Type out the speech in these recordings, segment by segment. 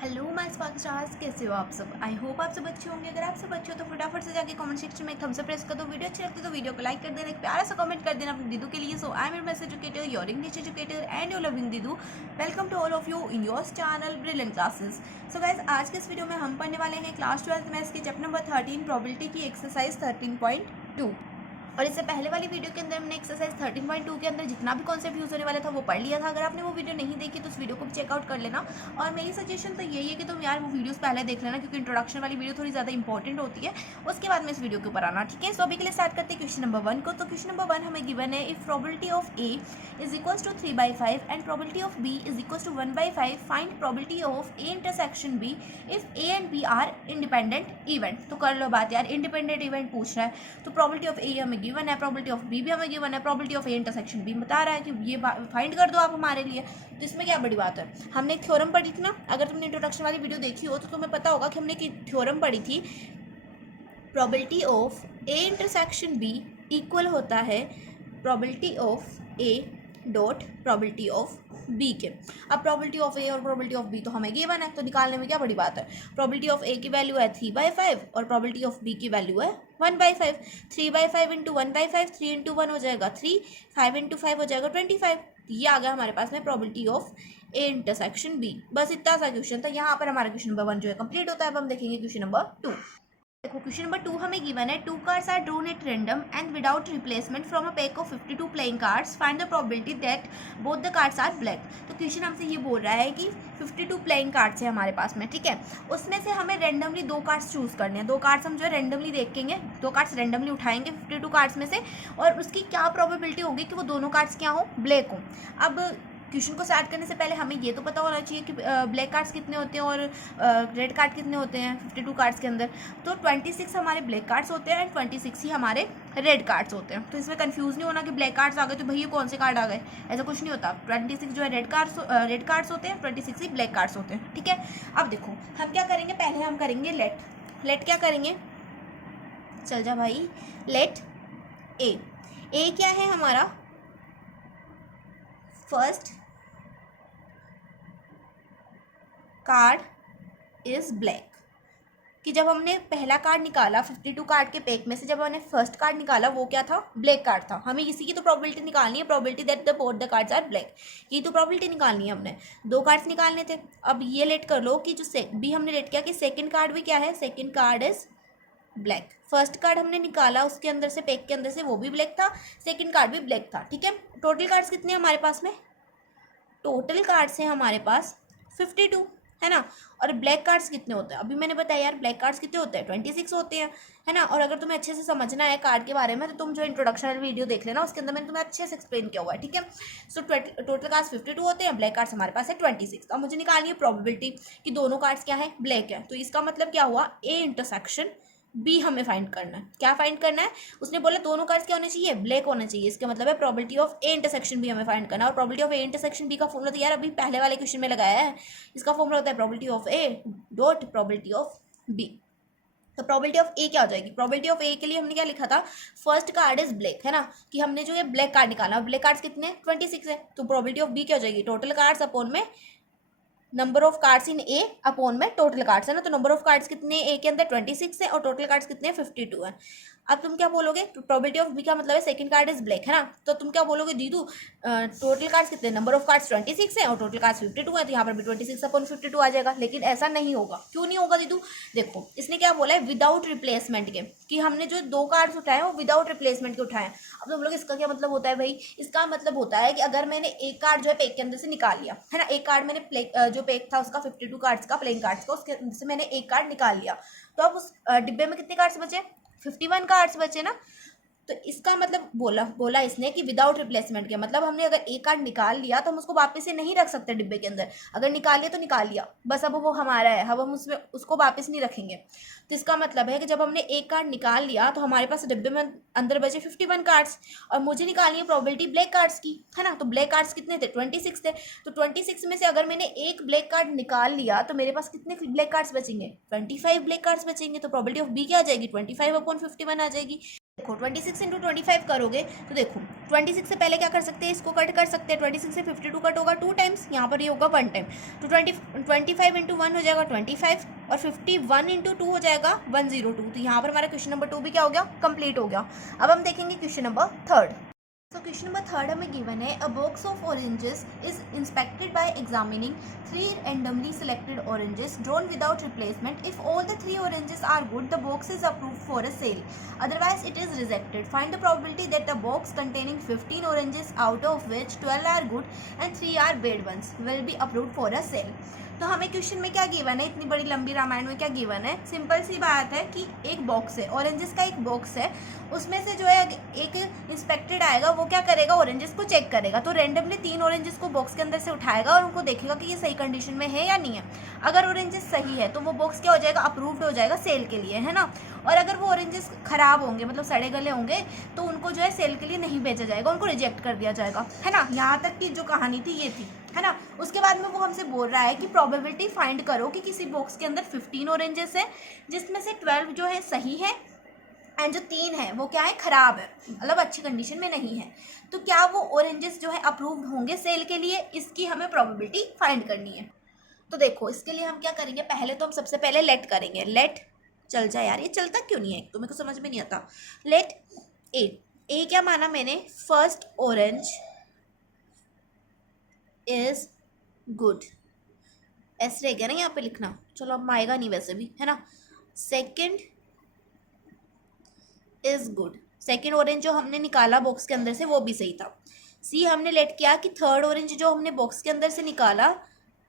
Hello my spark stars, कैसे हो आप सब। आई होप आप सब अच्छे होंगे। अगर आप सब अच्छे हो तो फटाफट से जाके कमेंट सेक्शन में थम्स अप प्रेस कर दो। वीडियो अच्छी लगती है तो वीडियो को लाइक कर देना, एक प्यारा सा कमेंट कर देना अपने दीदू के लिए। So I am your maths educator, your English educator and your loving दीदू। Welcome to all of you in your channel brilliant classes. So guys, आज के इस वीडियो में हम पढ़ने वाले हैं क्लास 12 मैथ्स के चैप्टर नंबर 13 प्रोबेबिलिटी की एक्सरसाइज 13.2। और इससे पहले वाली वीडियो के अंदर हमने एक्सरसाइज 13.2 के अंदर जितना भी कॉन्सेप्ट यूज़ होने वाला था वो पढ़ लिया था। अगर आपने वो वीडियो नहीं देखी तो उस वीडियो को भी चेकआउट कर लेना। और मेरी सजेशन तो यही है कि तुम यार वो वीडियोस पहले देख लेना, क्योंकि इंट्रोडक्शन वाली वीडियो थोड़ी ज़्यादा इंपॉर्टेंट होती है। उसके बाद में इस वीडियो के ऊपर आना, ठीक है। सो अभी के लिए स्टार्ट करते हैं क्वेश्चन नंबर 1 को। तो क्वेश्चन नंबर 1 हमें गिवन है, if probability of A is equals to 3/5 and probability of B is equals to 1/5, find probability of A intersection B if A and B are independent event. तो कर लो बात यार, independent event पूछ रहा है तो प्रोबेबिलिटी ऑफ ए हमें given है, प्रोबेबिलिटी ऑफ बी भी हमें गिवन है, probability of A intersection B बता रहा है कि ये फाइंड कर दो आप हमारे लिए। तो इसमें क्या बड़ी बात है। हमने एक थ्योरम पढ़ी थी ना, अगर तुमने इंट्रोडक्शन वाली वीडियो देखी हो तो तुम्हें पता होगा कि हमने एक थ्योरम पढ़ी थी, probability of A intersection B equal होता है probability of A dot probability of B के। अब प्रोबेबिलिटी ऑफ ए और प्रोबेबिलिटी ऑफ बी तो हमें गिवन है, तो निकालने में क्या बड़ी बात है। प्रोबेबिलिटी ऑफ ए की वैल्यू है 3/5 और प्रोबेबिलिटी ऑफ बी की वैल्यू है 1/5। 3/5 इंटू 1/5, 3 इंटू 1 हो जाएगा 3, 5 इंटू 5 हो जाएगा 25। ये आ गया हमारे पास में probability of A intersection B. बस इतना सा क्वेश्चन था। यहाँ पर हमारा क्वेश्चन नंबर 1 जो है कंप्लीट होता है। अब हम देखेंगे क्वेश्चन नंबर 2। देखो क्वेश्चन नंबर 2 हमें गिवन है, 2 cards are drawn at random and without replacement from a pack of 52 playing cards, find the probability that both the cards are black. तो क्वेश्चन हमसे ये बोल रहा है कि 52 प्लेइंग कार्ड्स है हमारे पास में, ठीक है। उसमें से हमें रैंडमली 2 कार्ड्स चूज करने हैं। 2 कार्ड्स हम जो है रैंडमली देखेंगे, 2 कार्ड्स रैंडमली उठाएंगे 52 कार्ड्स में से, और उसकी क्या प्रोबेबिलिटी होगी कि वो दोनों कार्ड्स क्या हो, ब्लैक हो। अब क्वेश्चन को स्टार्ट करने से पहले हमें ये तो पता होना चाहिए कि ब्लैक कार्ड्स कितने होते हैं और रेड कार्ड कितने होते हैं 52 कार्ड्स के अंदर। तो 26 हमारे ब्लैक कार्ड्स होते हैं एंड 26 ही हमारे रेड कार्ड्स होते हैं। तो इसमें कंफ्यूज नहीं होना कि ब्लैक कार्ड्स आ गए तो भैया कौन से कार्ड आ गए, ऐसा कुछ नहीं होता। 26 जो है रेड कार्ड्स होते हैं, 26 ही ब्लैक कार्ड्स होते हैं, ठीक है। अब देखो हम क्या करेंगे, पहले हम करेंगे लेट क्या करेंगे, चल जा भाई, लेट ए क्या है हमारा, फर्स्ट कार्ड इज ब्लैक। कि जब हमने पहला कार्ड निकाला 52 कार्ड के पैक में से, जब हमने फर्स्ट कार्ड निकाला वो क्या था, ब्लैक कार्ड था। हमें इसी की तो प्रोबेबिलिटी निकालनी है, probability that the both the cards are black. ये तो प्रोबेबिलिटी निकालनी है, हमने 2 कार्ड्स निकालने थे। अब ये लेट कर लो कि जो बी हमने लेट किया कि सेकंड कार्ड भी क्या है, second card is black. First card हमने निकाला उसके अंदर से, पैक के अंदर से, वो भी ब्लैक था, सेकंड कार्ड भी ब्लैक था, ठीक है। टोटल कार्ड्स कितने हैं हमारे पास में, टोटल कार्ड्स हैं हमारे पास 52, है ना। और ब्लैक कार्ड्स कितने होते हैं, अभी मैंने बताया यार ब्लैक कार्ड्स कितने होते हैं, 26 होते हैं, है ना। और अगर तुम्हें अच्छे से समझना है कार्ड के बारे में तो तुम जो इंट्रोडक्शन वाली वीडियो देख लेना, उसके अंदर मैंने तुम्हें अच्छे से एक्सप्लेन किया हुआ है, ठीक है। सो टोटल कार्ड्स 52 होते हैं, ब्लैक कार्ड्स हमारे पास है 26। अब मुझे निकालनी है प्रोबेबिलिटी कि दोनों कार्ड्स क्या है, ब्लैक है। तो इसका मतलब क्या हुआ, ए इंटरसेक्शन बी हमें फाइंड करना है। क्या फाइंड करना है, उसने बोला दोनों कार्ड्स क्या होने चाहिए, ब्लैक होने चाहिए। इसका मतलब है probability of A intersection B हमें फाइंड करना है। और probability of A intersection B का फॉर्मूला तो यार अभी पहले वाले क्वेश्चन में लगाया है। इसका फॉर्मूला होता है probability of A dot probability of B. तो प्रोबेबिलिटी ऑफ ए क्या हो जाएगी, प्रोबेबिलिटी ऑफ ए के लिए हमने क्या लिखा था, फर्स्ट कार्ड इज ब्लैक, है ना। कि हमने जो ये ब्लैक कार्ड निकाला, ब्लैक कार्ड्स कितने 26 है। तो प्रोबेबिलिटी ऑफ बी क्या हो जाएगी, टोटल कार्ड्स अपॉन में number of cards in A upon में टोटल कार्ड्स, है ना। तो नंबर ऑफ कार्ड्स कितने ए के अंदर 26 है और टोटल कार्ड्स कितने हैं 52 है। अब तुम क्या बोलोगे, प्रोबेबिलिटी ऑफ बी का मतलब है सेकंड कार्ड इज ब्लैक, है ना। तो तुम क्या बोलोगे दीदू, टोटल कार्ड्स कितने, नंबर ऑफ कार्ड्स 26 है और टोटल कार्ड्स 52 है, तो यहाँ पर भी 26 अपॉन 52 आ जाएगा। लेकिन ऐसा नहीं होगा, क्यों नहीं होगा दीदू, देखो इसने क्या बोला है, विदाउट रिप्लेसमेंट के, कि हमने जो 2 कार्ड्स उठाए वो विदाउट रिप्लेसमेंट के उठाए। अब तुम लोग इसका क्या मतलब होता है भाई, इसका मतलब होता है कि अगर मैंने एक कार्ड जो है पैक के अंदर से निकाल लिया, है ना, एक कार्ड मैंने जो पैक था उसका 52 कार्ड्स का, प्लेइंग कार्ड्स का, उसके अंदर से मैंने एक कार्ड निकाल लिया, तो अब उस डिब्बे में कितने कार्ड्स बचे, 51 कार्ड्स बचे ना। तो इसका मतलब बोला इसने कि विदाउट रिप्लेसमेंट के, मतलब हमने अगर एक कार्ड निकाल लिया तो हम उसको वापस से नहीं रख सकते डिब्बे के अंदर। अगर निकाल लिया तो निकाल लिया, बस अब वो हमारा है, अब हम उसमें उसको वापस नहीं रखेंगे। तो इसका मतलब है कि जब हमने एक कार्ड निकाल लिया तो हमारे पास डिब्बे में अंदर बचे 51 कार्ड्स, और मुझे निकालनी है प्रोबेबिलिटी ब्लैक कार्ड्स की, है ना। तो ब्लैक कार्ड्स कितने थे, 26 थे। तो 26 में से अगर मैंने एक ब्लैक कार्ड निकाल लिया तो मेरे पास कितने ब्लैक कार्ड्स बचेंगे, 25 ब्लैक कार्ड्स बचेंगे। तो प्रोबेबिलिटी ऑफ बी क्या आ जाएगी, 25 अपॉन 51 आ जाएगी। देखो 26 इंटू 25 करोगे तो देखो 26 से पहले क्या कर सकते हैं, इसको कट कर सकते हैं। 26 से 52 कट होगा 2 टाइम्स, यहाँ पर ये होगा 1 टाइम। तो 25 इंटू 1 हो जाएगा 25 और 51 इंटू 2 हो जाएगा 102। तो यहाँ पर हमारा क्वेश्चन नंबर 2 भी क्या हो गया, कंप्लीट हो गया। अब हम देखेंगे क्वेश्चन नंबर 3। तो क्वेश्चन नंबर 3 हमें गिवन है, अ box of oranges is inspected bye examining 3 randomly selected oranges drawn without replacement. If all the 3 oranges are good, the box is approved for a sale. Otherwise, it is rejected. Find the probability that a box containing 15 oranges, out of which 12 are good and 3 are bad ones, will be approved for a sale. तो हमें question में क्या given है, इतनी बड़ी लंबी रामायण में क्या गिवन है, सिंपल सी बात है कि एक बॉक्स है, ऑरेंजेस का एक बॉक्स है, उसमें से जो है एक इंस्पेक्टेड आएगा, वो क्या करेगा, ऑरेंजेस को चेक करेगा। तो रेंडमली 3 ऑरेंजेस को बॉक्स के अंदर से उठाएगा और उनको देखेगा कि ये सही कंडीशन में है या नहीं है। अगर ऑरेंजेस सही है तो वो बॉक्स क्या हो जाएगा, अप्रूव्ड हो जाएगा सेल के लिए, है ना। और अगर वो ऑरेंजेस खराब होंगे, मतलब सड़े गले होंगे, तो उनको जो है सेल के लिए नहीं बेचा जाएगा, उनको रिजेक्ट कर दिया जाएगा, है ना। यहाँ तक की जो कहानी थी ये थी, है ना। उसके बाद में वो हमसे बोल रहा है कि प्रोबेबिलिटी फाइंड करो कि किसी बॉक्स के अंदर 15 ऑरेंजेस है, जिसमें से 12 जो है सही है एंड जो 3 है वो क्या है, खराब है, मतलब अच्छी कंडीशन में नहीं है। तो क्या वो ऑरेंजेस जो है अप्रूव्ड होंगे सेल के लिए, इसकी हमें प्रोबेबिलिटी फाइंड करनी है। तो देखो इसके लिए हम क्या करेंगे, पहले तो हम सबसे पहले लेट करेंगे। लेट चल जाए यार, ये चलता क्यों नहीं है, तो मेरे को समझ में नहीं आता। लेट ए क्या माना मैंने, फर्स्ट ऑरेंज इज गुड, ऐसे रह गया ना यहाँ पे लिखना, चलो अब आएगा नहीं वैसे भी, है ना। Second is good, second orange जो हमने निकाला बॉक्स के अंदर से वो भी सही था। सी हमने लेट किया कि थर्ड ऑरेंज जो हमने बॉक्स के अंदर से निकाला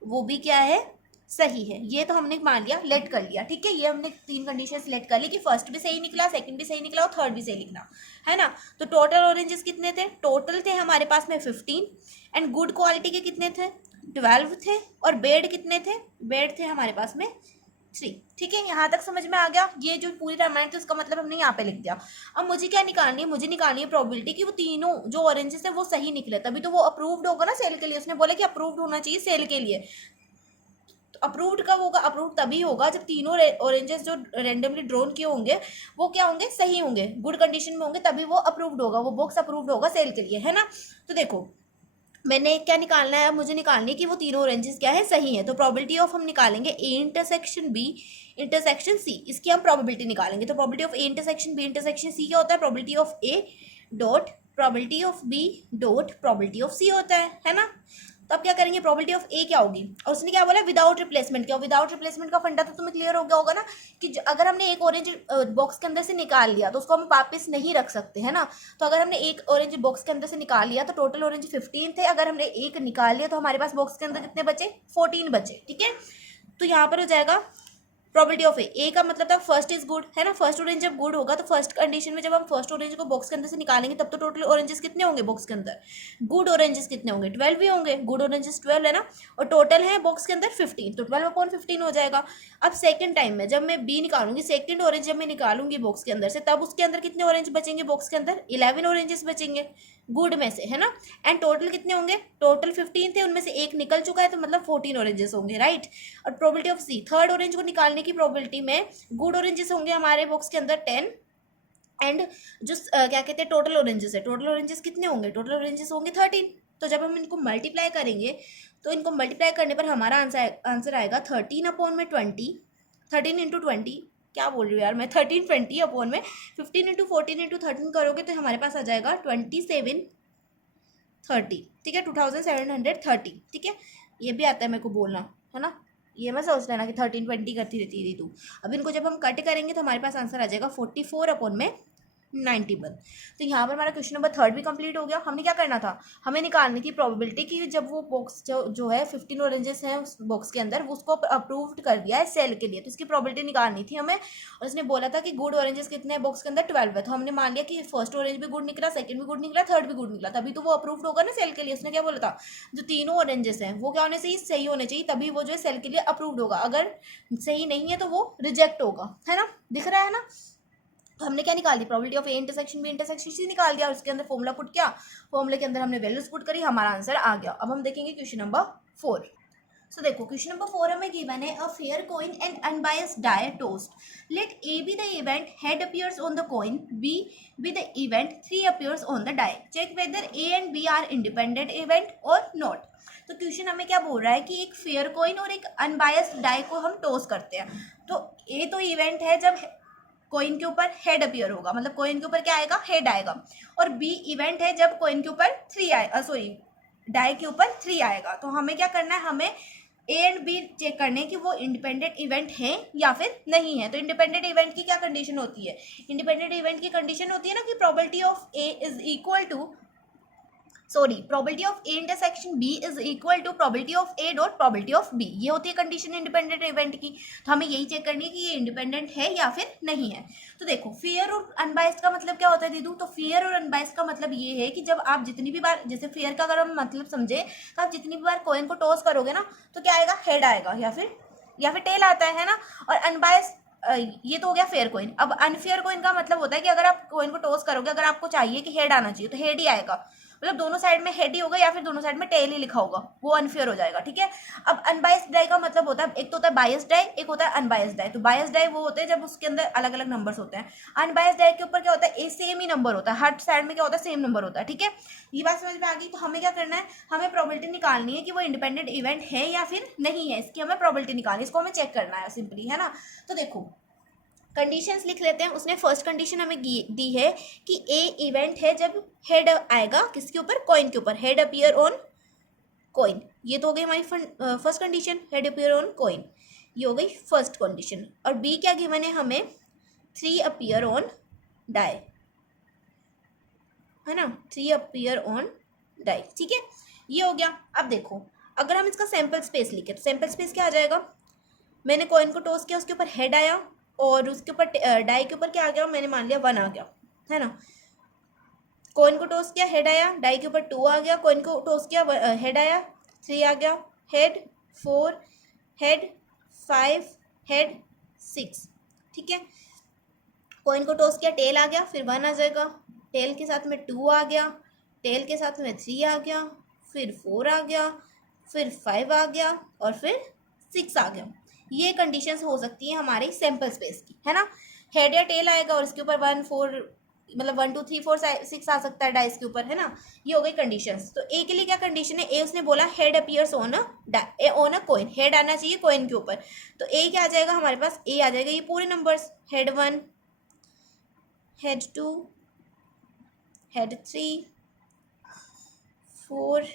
वो भी क्या है, सही है। ये तो हमने मान लिया, लेट कर लिया, ठीक है। ये हमने 3 कंडीशन सेलेक्ट कर ली कि फर्स्ट भी सही निकला, सेकंड भी सही निकला और थर्ड भी सही निकला, है ना। तो टोटल ऑरेंजेस कितने थे, टोटल थे हमारे पास में 15 एंड गुड क्वालिटी के कितने थे, 12 थे। और बेड कितने थे, बेड थे हमारे पास में 3, ठीक है। यहाँ तक समझ में आ गया। ये जो पूरी रामायण थी उसका मतलब हमने यहाँ पे लिख दिया। अब मुझे क्या निकालनी है, मुझे निकालनी है प्रोबेबिलिटी कि वो तीनों जो ऑरेंजेस है वो सही निकले, तभी तो वो अप्रूव्ड होगा ना सेल के लिए। उसने बोला कि अप्रूव्ड होना चाहिए सेल के लिए। तो अप्रूव्ड कब होगा, अप्रूव्ड तभी होगा जब तीनों ऑरेंजेस जो रेंडमली ड्रॉन किए होंगे वो क्या होंगे, सही होंगे, गुड कंडीशन में होंगे, तभी वो अप्रूव्ड होगा, वो बॉक्स अप्रूव्ड होगा सेल के लिए, है ना। तो देखो मैंने क्या निकालना है, मुझे निकालनी है कि वो तीनों ऑरेंजेस क्या है, सही है। तो प्रोबेबिलिटी ऑफ हम निकालेंगे A intersection B intersection C, इसकी हम प्रोबेबिलिटी निकालेंगे। तो probability of A intersection B intersection C क्या होता है, probability of A dot probability of B dot probability of C होता है ना। तो अब क्या करेंगे, प्रोबेबिलिटी ऑफ ए क्या होगी, और उसने क्या बोला, विदाउट रिप्लेसमेंट। क्या विदाउट रिप्लेसमेंट का फंडा तो तुम्हें क्लियर हो गया होगा ना, कि अगर हमने एक ऑरेंज बॉक्स के अंदर से निकाल लिया तो उसको हम वापस नहीं रख सकते, है ना। तो अगर हमने एक ऑरेंज बॉक्स के अंदर से निकाल लिया तो टोटल ऑरेंज 15 थे, अगर हमने एक निकाल लिया तो हमारे पास बॉक्स के अंदर कितने बचे, 14 बचे, ठीक है। तो यहाँ पर हो जाएगा प्रोबेबिलिटी ऑफ ए का मतलब था फर्स्ट इज गुड, है ना। फर्स्ट ऑरेंज जब गुड होगा तो फर्स्ट कंडीशन में जब हम फर्स्ट ऑरेंज को बॉक्स के अंदर से निकालेंगे तब तो टोटल ऑरेंजेस कितने होंगे बॉक्स के अंदर, गुड ऑरेंजेस कितने होंगे, 12 भी होंगे, गुड ऑरेंजेस 12 है ना, और टोटल है बॉक्स के अंदर 15, तो 12/15 हो जाएगा। अब सेकंड टाइम में जब मैं बी निकालूंगी, सेकंड ऑरेंज जब मैं निकालूंगी बॉक्स के अंदर से, तब उसके अंदर कितने ऑरेंज बचेंगे बॉक्स के अंदर, 11 ऑरेंजेस बचेंगे गुड में से, है ना। एंड टोटल कितने होंगे, टोटल 15 थे, उनमें से एक निकल चुका है तो मतलब 14 ऑरेंजेस होंगे, राइट। और probability of C, third orange को निकालने की प्रोबेबिलिटी में गुड ऑरेंजेस होंगे हमारे बॉक्स के अंदर 10 एंड जो क्या कहते हैं टोटल ऑरेंजेस है, टोटल ऑरेंजेस कितने होंगे, टोटल ऑरेंजेस होंगे 13। तो जब हम इनको मल्टीप्लाई करेंगे तो इनको मल्टीप्लाई करने पर हमारा आंसर आएगा 13/20, 13 इंटू 20, क्या बोल रही हूँ यार मैं, 13 20 अपॉन में 15 इंटू 14 इंटू 13 करोगे तो हमारे पास आ जाएगा 2730, ठीक है, 2730, ठीक है। ये भी आता है मेरे को बोलना, है ना। ये मैं सोच लेना कि 13 20 करती रहती थी तू। अब इनको जब हम कट करेंगे तो हमारे पास आंसर आ जाएगा 44/91। तो यहाँ पर हमारा क्वेश्चन नंबर 3 भी कंप्लीट हो गया। हमने क्या करना था, हमें निकालनी थी प्रोबेबिलिटी कि जब वो बॉक्स जो है 15 ऑरेंजेस हैं उस बॉक्स के अंदर, वो उसको अप्रूव्ड कर दिया है सेल के लिए, तो इसकी प्रोबेबिलिटी निकालनी थी हमें। और उसने बोला था कि गुड ऑरेंजेस कितने हैं बॉक्स के अंदर, 12 है। तो हमने मान लिया कि फर्स्ट ऑरेंज भी गुड निकला, सेकंड भी गुड निकला, थर्ड भी गुड निकला, तभी तो वो अप्रूव्ड होगा ना सेल के लिए। उसने क्या बोला था, जो तीनों ऑरेंजेस हैं वो क्या होने चाहिए, सही होने चाहिए, तभी वो जो है सेल के लिए अप्रूव्ड होगा। अगर सही नहीं है तो वो रिजेक्ट होगा, है ना, दिख रहा है ना। तो हमने क्या निकाल दी, probability of A intersection B intersection C निकाल दिया, और उसके अंदर फॉर्मूला पुट किया, फॉर्मूले के अंदर हमने वैल्यूज पुट करी, हमारा आंसर आ गया। अब हम देखेंगे क्वेश्चन नंबर 4। सो देखो क्वेश्चन नंबर 4 हमें गिवन है a fair coin and unbiased die tossed let A be the event head appears on the coin B be the event 3 appears on the die check whether A and B are independent event और not. तो question हमें क्या बोल रहा है कि एक fair coin और एक अनबायस्ड डाई को हम टॉस करते हैं। तो ए तो इवेंट है जब कॉइन के ऊपर हेड अपीयर होगा, मतलब कॉइन के ऊपर क्या आएगा, हेड आएगा। और बी इवेंट है जब कॉइन के ऊपर 3 आए, सॉरी डाई के ऊपर 3 आएगा। तो हमें क्या करना है, हमें ए एंड बी चेक करने कि वो इंडिपेंडेंट इवेंट है या फिर नहीं है। तो इंडिपेंडेंट इवेंट की क्या कंडीशन होती है, इंडिपेंडेंट इवेंट की कंडीशन होती है ना कि probability of A is equal to probability of A intersection B is equal to probability of A dot probability of B. ये होती है कंडीशन इंडिपेंडेंट इवेंट की। तो हमें यही चेक करनी है कि ये इंडिपेंडेंट है या फिर नहीं है। तो देखो फेयर और अनबायस्ड का मतलब क्या होता है दीदू, तो फेयर और अनबायस्ड का मतलब ये है कि जब आप जितनी भी बार, जैसे फेयर का अगर हम मतलब समझे तो आप जितनी भी बार कॉइन को टॉस करोगे ना तो क्या आएगा, हेड आएगा या फिर टेल आता है ना। और अनबायस्ड ये तो हो गया फेयर कॉइन। अब अनफेयर कॉइन का मतलब होता है कि अगर आप कॉइन को टॉस करोगे, अगर आपको चाहिए कि हेड आना चाहिए तो हेड ही आएगा, मतलब दोनों साइड में हेड ही होगा या फिर दोनों साइड में टेल ही लिखा होगा, वो अनफेयर हो जाएगा। ठीक है। अब अनबायस्ड डाई का मतलब होता है, एक तो होता है बायस्ड डाई, एक होता है अनबायस्ड डाई। तो बायस्ड डाई वो होते हैं जब उसके अंदर अलग अलग नंबर्स होते हैं। अनबायस्ड डाई के ऊपर क्या होता है, सेम ही नंबर होता है, हर साइड में क्या होता है, सेम नंबर होता है। ठीक है, ये बात समझ में आ गई। तो हमें क्या करना है, हमें प्रोबेबिलिटी निकालनी है कि वो इंडिपेंडेंट इवेंट है या फिर नहीं है, इसकी हमें प्रोबेबिलिटी निकालनी है, इसको हमें चेक करना है सिंपली, है ना। तो देखो कंडीशंस लिख लेते हैं। उसने फर्स्ट कंडीशन हमें दी है कि ए इवेंट है जब हेड आएगा किसके ऊपर, कॉइन के ऊपर, हेड अपीयर ऑन कॉइन। ये तो हो गई हमारी first condition, head appear on coin, ये हो गई फर्स्ट कंडीशन। और बी क्या गिवन है हमें, 3 अपीयर ऑन डाई, है ना, 3 अपीयर ऑन डाई। ठीक है, ये हो गया। अब देखो अगर हम इसका सैंपल स्पेस लिखे तो सैंपल स्पेस क्या आ जाएगा, मैंने कॉइन को टॉस किया, उसके ऊपर हेड आया और उसके ऊपर डाई के ऊपर क्या आ गया, मैंने मान लिया 1 आ गया, है ना। कॉइन को टॉस किया, हेड आया, डाई के ऊपर 2 आ गया, कॉइन को टॉस किया, हेड आया, 3 आ गया, हेड 4, हेड 5, हेड 6। ठीक है, कॉइन को टॉस किया, टेल आ गया, फिर 1 आ जाएगा, टेल के साथ में 2 आ गया, टेल के साथ में 3 आ गया, फिर 4 आ गया, फिर 5 आ गया और फिर 6 आ गया। ये कंडीशंस हो सकती है हमारे सैंपल स्पेस की, है ना। हेड या टेल आएगा और इसके ऊपर 1 4 मतलब 1 2 3 4 6 आ सकता है डाइस के ऊपर, है ना। ये हो गई कंडीशंस। तो ए के लिए क्या कंडीशन है, ए उसने बोला head appears on a coin, head आना चाहिए कॉइन के ऊपर। तो ए क्या आ जाएगा हमारे पास, ए आ जाएगा ये पूरे numbers, head 1, head 2, head 3, 4,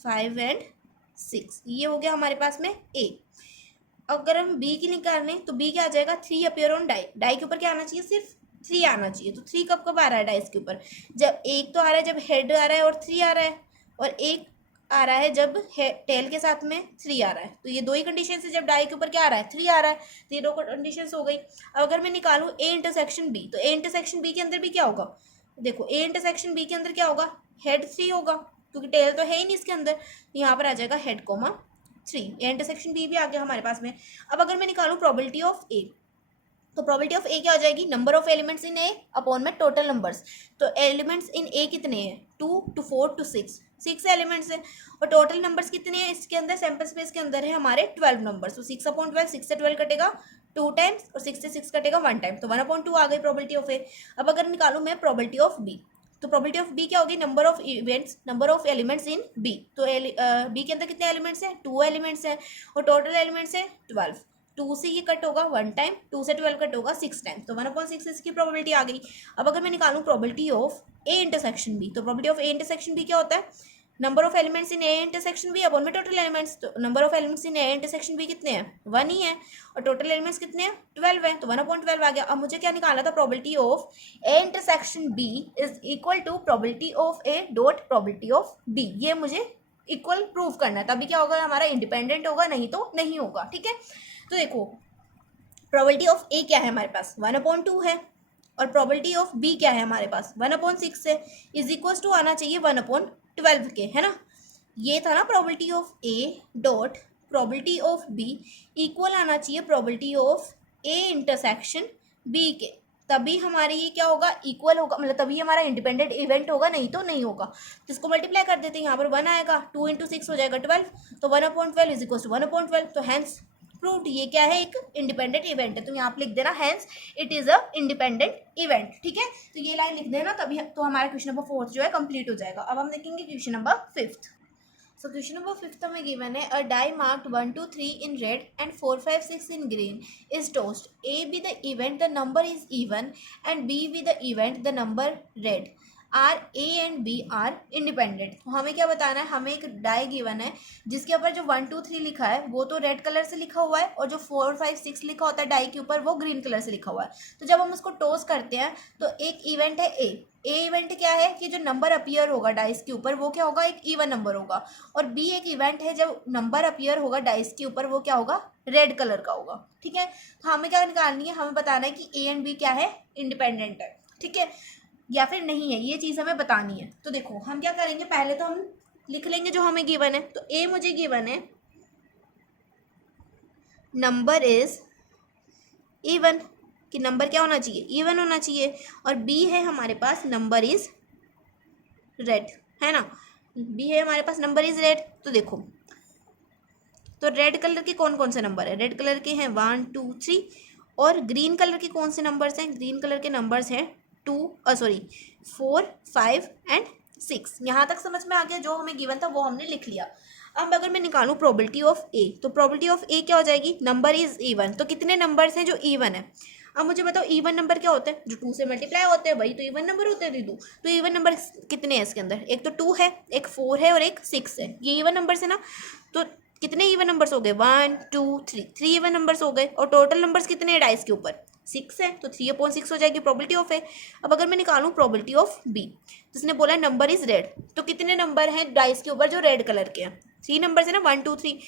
5 and 6। ये हो गया हमारे पास में ए। अगर हम बी की निकालने तो बी क्या आ जाएगा, 3 अपीयर ऑन डाई, डाई के ऊपर क्या आना चाहिए, सिर्फ 3 आना चाहिए। तो 3 कब कब आ रहा है डाइस के ऊपर, जब एक तो आ रहा है जब हेड आ रहा है और 3 आ रहा है, और एक आ रहा है जब टेल के साथ में 3 आ रहा है। तो ये दो ही कंडीशन है, जब डाई के ऊपर क्या आ रहा है, 3 आ रहा है। तो ये दो कंडीशन हो गई। अब अगर मैं निकालूँ ए इंटरसेक्शन बी, तो ए इंटरसेक्शन बी के अंदर भी क्या होगा, देखो ए इंटरसेक्शन बी के अंदर क्या होगा, हेड 3 होगा, क्योंकि टेल तो है ही नहीं इसके अंदर। यहाँ पर आ जाएगा head comma 3, A intersection B भी आ गया हमारे पास में। अब अगर मैं निकालूँ प्रोबेबिलिटी ऑफ ए, तो प्रोबेबिलिटी ऑफ ए क्या हो जाएगी, number of elements in A upon में टोटल नंबर्स। तो एलिमेंट्स इन ए कितने हैं, 2 to 4 to 6, 6 एलिमेंट्स हैं। और टोटल नंबर्स कितने हैं इसके अंदर, सैंपल स्पेस के अंदर है हमारे 12 नंबर्स। तो 6/12, 6 से 12 कटेगा 2 टाइम्स और 6 से 6 कटेगा 1 टाइम, तो 1/2 आ गई प्रोबेबिलिटी ऑफ ए। अब अगर निकालूँ मैं प्रोबेबिलिटी ऑफ बी, तो प्रोबेबिलिटी ऑफ बी क्या होगी, number of events, number of elements in B. तो बी के अंदर कितने एलिमेंट्स हैं, 2 एलिमेंट्स हैं और टोटल एलिमेंट्स हैं 12। 2 से ये कट होगा 1 टाइम, 2 से 12 कट होगा 6 टाइम, तो 1/6 इसकी प्रोबेबिलिटी आ गई। अब अगर मैं निकालूँ probability of A intersection B, तो probability of A intersection B क्या होता है, number of elements in A intersection B upon में टोटल एलिमेंट्स। तो number of elements in A intersection B कितने हैं, 1 ही है, और टोटल एलिमेंट्स कितने हैं, 12 है, तो 1/12 आ गया। अब मुझे क्या निकालना था, probability of A intersection B is equal to probability of A dot probability of B. ये मुझे इक्वल प्रूव करना है, तभी क्या होगा, हमारा इंडिपेंडेंट होगा, नहीं तो नहीं होगा। ठीक है, तो देखो प्रोबेबिलिटी ऑफ ए क्या है हमारे पास, 1/2 है, और प्रोबेबिलिटी ऑफ बी क्या है हमारे पास, 1/6 है, इज इक्वल टू आना चाहिए 1/12 के, है ना। ये था ना probability of A dot probability of B equal आना चाहिए probability of A intersection B के। तभी हमारे ये क्या होगा, इक्वल होगा, मतलब तभी हमारा इंडिपेंडेंट इवेंट होगा, नहीं तो नहीं होगा। तो इसको मल्टीप्लाई कर देते हैं, यहाँ पर 1 आएगा, 2 × 6 हो जाएगा 12, तो 1/12 इज इक्वल टू 1/12, तो हैंस प्रूव्ड ये क्या है, एक इंडिपेंडेंट इवेंट है। तो यहाँ पे लिख देना hence it is a independent event, ठीक है। तो ये लाइन लिख देना, तभी तो हमारा क्वेश्चन नंबर 4 जो है कंप्लीट हो जाएगा। अब हम देखेंगे question number 5। So question number 5 हमें given है a die marked 1 2 3 in red and 4 5 6 in green is tossed. A be the event the number is even and B be the event the number red. Are A and B are independent. तो हमें क्या बताना है, हमें एक die given है जिसके ऊपर जो 1 2 3 लिखा है वो तो रेड कलर से लिखा हुआ है, और जो 4 5 6 लिखा होता है डाई के ऊपर वो ग्रीन कलर से लिखा हुआ है। तो जब हम उसको टॉस करते हैं तो एक इवेंट है ए इवेंट क्या है कि जो नंबर अपीयर होगा डाइस के ऊपर वो क्या होगा, एक इवन नंबर होगा। और बी एक इवेंट है जब नंबर अपीयर होगा डाइस के ऊपर वो क्या होगा, रेड कलर का होगा, ठीक है। तो हमें क्या निकालनी है, हमें बताना है कि ए एंड बी क्या है, इंडिपेंडेंट है, ठीक है, या फिर नहीं है, ये चीज़ हमें बतानी है। तो देखो हम क्या करेंगे, पहले तो हम लिख लेंगे जो हमें गिवन है। तो ए मुझे गिवन है नंबर इज इवन, कि नंबर क्या होना चाहिए, इवन होना चाहिए। और बी है हमारे पास नंबर इज रेड, है ना, बी है हमारे पास नंबर इज रेड। तो देखो तो रेड कलर के कौन कौन से नंबर है, रेड कलर के हैं 1 2 3, और ग्रीन कलर के कौन से नंबर्स हैं, ग्रीन कलर के नंबर्स हैं 4 5 एंड 6। यहाँ तक समझ में आ गया, जो हमें गिवन था वो हमने लिख लिया। अब अगर मैं निकालूं प्रोबेबिलिटी ऑफ ए, तो प्रोबेबिलिटी ऑफ ए क्या हो जाएगी, नंबर इज इवन, तो कितने नंबर्स हैं जो इवन है। अब मुझे बताओ इवन नंबर क्या होते हैं, जो 2 से मल्टीप्लाई होते हैं वही तो इवन नंबर होते हैं दीदू। तो इवन नंबर कितने हैं इसके अंदर, एक तो 2 है, एक 4 है और एक 6 है, ये इवन नंबर्स है ना। तो कितने इवन नंबर्स हो गए, 1 2 3 इवन नंबर्स हो गए। और टोटल नंबर्स कितने हैं डाइस के ऊपर, 6 है, तो 3/6 हो जाएगी प्रोबेबिलिटी ऑफ ए। अब अगर मैं निकालूं प्रोबेबिलिटी ऑफ बी, जिसने बोला नंबर इज रेड, तो कितने नंबर हैं डाइस के ऊपर जो रेड कलर के हैं, 3 नंबर्स है ना, 1 2 3,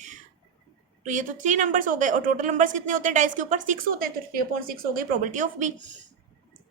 तो ये तो 3 नंबर्स हो गए। और टोटल नंबर्स कितने होते हैं डाइस के ऊपर, 6 होते हैं, तो 3/6 हो गई प्रोबेबिलिटी ऑफ बी।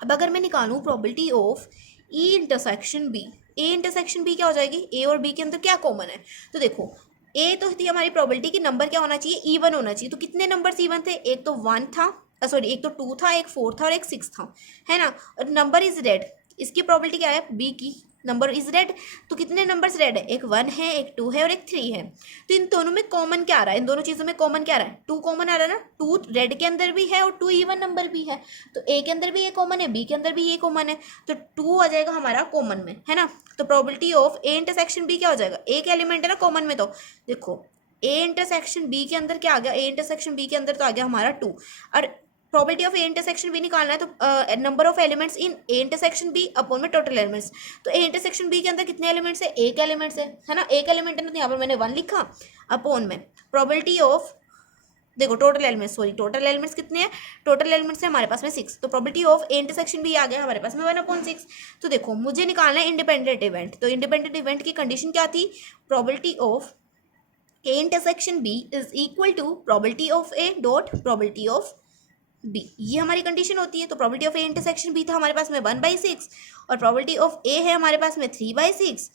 अब अगर मैं निकालूं probability of E intersection B, A intersection B क्या हो जाएगी, ए और बी के अंदर क्या कॉमन है। तो देखो ए तो थी हमारी प्रोबेबिलिटी कि नंबर क्या होना चाहिए, इवन होना चाहिए। तो कितने नंबर्स इवन थे, एक तो 1 था, सॉरी एक तो 2 था, एक 4 था और एक 6 था, है ना। और नंबर इज रेड, इसकी प्रोबेबिलिटी क्या है, बी की नंबर इज रेड, तो कितने नंबर्स रेड है, एक 1 है, एक 2 है और एक 3 है। तो इन दोनों में कॉमन क्या आ रहा है, इन दोनों चीज़ों में कॉमन क्या आ रहा है, 2 कॉमन आ रहा है ना। 2 रेड के अंदर भी है और 2 इवन नंबर भी है, तो ए के अंदर भी ये कॉमन है, बी के अंदर भी ये कॉमन है, तो 2 आ जाएगा हमारा कॉमन में, है ना। तो probability of A intersection B क्या हो जाएगा, एक एलिमेंट है ना कॉमन में, तो देखो ए इंटरसेक्शन बी के अंदर क्या आ गया, ए इंटरसेक्शन बी के अंदर तो आ गया हमारा 2। और probability of A intersection B निकालना है, तो number of elements in A intersection B upon में टोटल एलिमेंट्स। तो ए इंटरसेक्शन बी के अंदर कितने एलिमेंट्स है, एक एलिमेंट्स है ना, एक एलिमेंट है ना, तो यहाँ पर मैंने 1 लिखा अपॉन में प्रोबेबिलिटी ऑफ, देखो total elements, sorry total elements कितने हैं, टोटल एलिमेंट्स है हमारे पास में 6, तो प्रोबेबिलिटी ऑफ ए इंटरसेक्शन भी आ गया हमारे पास में 1/6। तो देखो मुझे निकालना है इंडिपेंडेंट इवेंट, तो इंडिपेंडेंट इवेंट की कंडीशन क्या थी, probability of A intersection B is equal to probability of A dot probability of B, ये हमारी कंडीशन होती है। तो probability of A intersection B था हमारे पास में 1/6, और प्रोबेबिलिटी ऑफ ए है हमारे पास में 3/6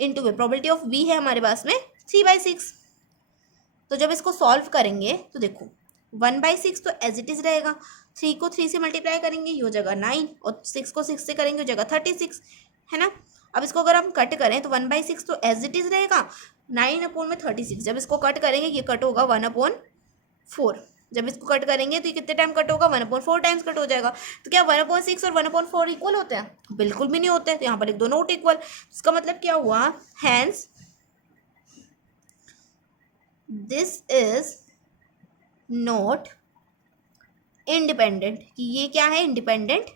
इंटू में प्रोबेबिलिटी ऑफ बी है हमारे पास में 3/6। तो जब इसको सॉल्व करेंगे तो देखो 1/6 तो एज इट इज़ रहेगा, 3 को 3 से मल्टीप्लाई करेंगे ये हो जाएगा 9, और 6 को 6 से करेंगे हो जाएगा 36, है ना। अब इसको अगर हम कट करें तो 1/6 तो एज इट इज़ रहेगा, 9/36, जब इसको कट करेंगे ये कट होगा 1/4, जब इसको कट करेंगे तो ये कितने टाइम कट होगा, 1/4 टाइम्स कट हो जाएगा। तो क्या 1/6 और 1/4 इक्वल होते हैं, बिल्कुल भी नहीं होते, तो यहाँ पर लिख दो नॉट इक्वल। इसका मतलब क्या हुआ, hence this is not independent, कि ये क्या है, इंडिपेंडेंट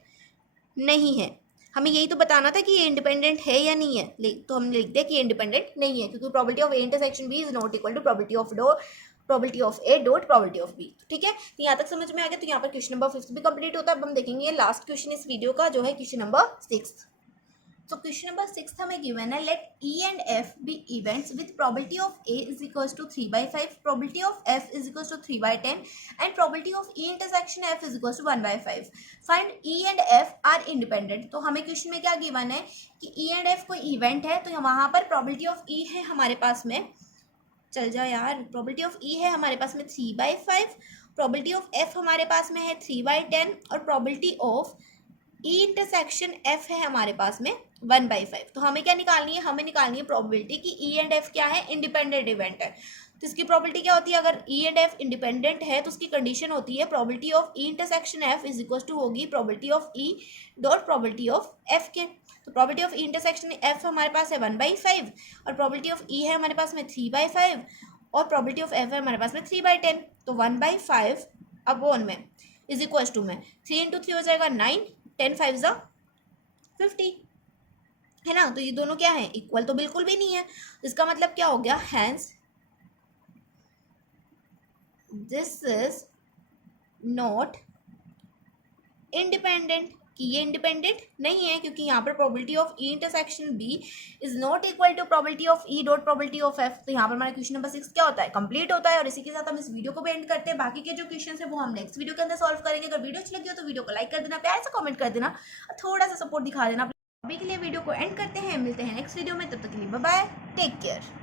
नहीं है। हमें यही तो बताना था कि ये इंडिपेंडेंट है या नहीं है, तो हमने लिख दिया कि ये इंडिपेंडेंट नहीं है, क्योंकि probability of A intersection B is not equal to probability of A dot probability of B. ठीक है, तो यहाँ तक समझ में आ गया। तो यहाँ पर क्वेश्चन नंबर 5 भी कंप्लीट होता है। अब हम देखेंगे लास्ट क्वेश्चन इस वीडियो का, जो है क्वेश्चन नंबर 6। तो क्वेश्चन नंबर 6 हमें गिवन है, let E and F be events with probability of A is equals to 3/5, probability of F is equals to 3/10 and probability of E intersection F is equals to 1/5। Find E and F are independent. तो हमें question में क्या given है कि E and F कोई event है, तो वहाँ पर प्रोबेबिलिटी ऑफ ई है हमारे पास में चल जाओ यार। प्रोबेबिलिटी ऑफ ई है हमारे पास में 3/5, प्रोबेबिलिटी ऑफ एफ हमारे पास में है 3/10 और probability of E intersection F है हमारे पास में 1/5। तो हमें क्या निकालनी है, हमें निकालनी है प्रोबेबिलिटी कि ई एंड एफ क्या है, इंडिपेंडेंट इवेंट है। तो इसकी प्रोबेबिलिटी क्या होती है, अगर ई एंड एफ इंडिपेंडेंट है तो उसकी कंडीशन होती है probability of E intersection F is equal to होगी probability of E dot probability of F के। तो probability of E intersection F हमारे पास है 1/5 और प्रोबेबिलिटी ऑफ ई है हमारे पास में 3/5 और प्रोबेबिलिटी ऑफ एफ है हमारे पास में 3/10। तो 1/5 अपॉन में इज इक्वल टू में 3 × 3 हो जाएगा 9, 10 5 ज़ा 50 है ना। तो ये दोनों क्या है, इक्वल तो बिल्कुल भी नहीं है। इसका मतलब क्या हो गया, hence this is not independent, कि ये इंडिपेंडेंट नहीं है क्योंकि यहाँ पर probability of E intersection B is not equal to probability of E dot probability of F. तो यहाँ पर हमारा क्वेश्चन नंबर 6 क्या होता है, कंप्लीट होता है। और इसी के साथ हम इस वीडियो को भी एंड करते हैं। बाकी के जो क्वेश्चन है वो हम नेक्स्ट वीडियो के अंदर सॉल्व करेंगे। अगर वीडियो अच्छी लगी हो तो वीडियो को लाइक कर देना, प्यार से कमेंट कर देना और थोड़ा सा सपोर्ट दिखा देना। अभी के लिए वीडियो को एंड करते हैं, मिलते हैं नेक्स्ट वीडियो में, तब तक के लिए बाय बाय, टेक केयर।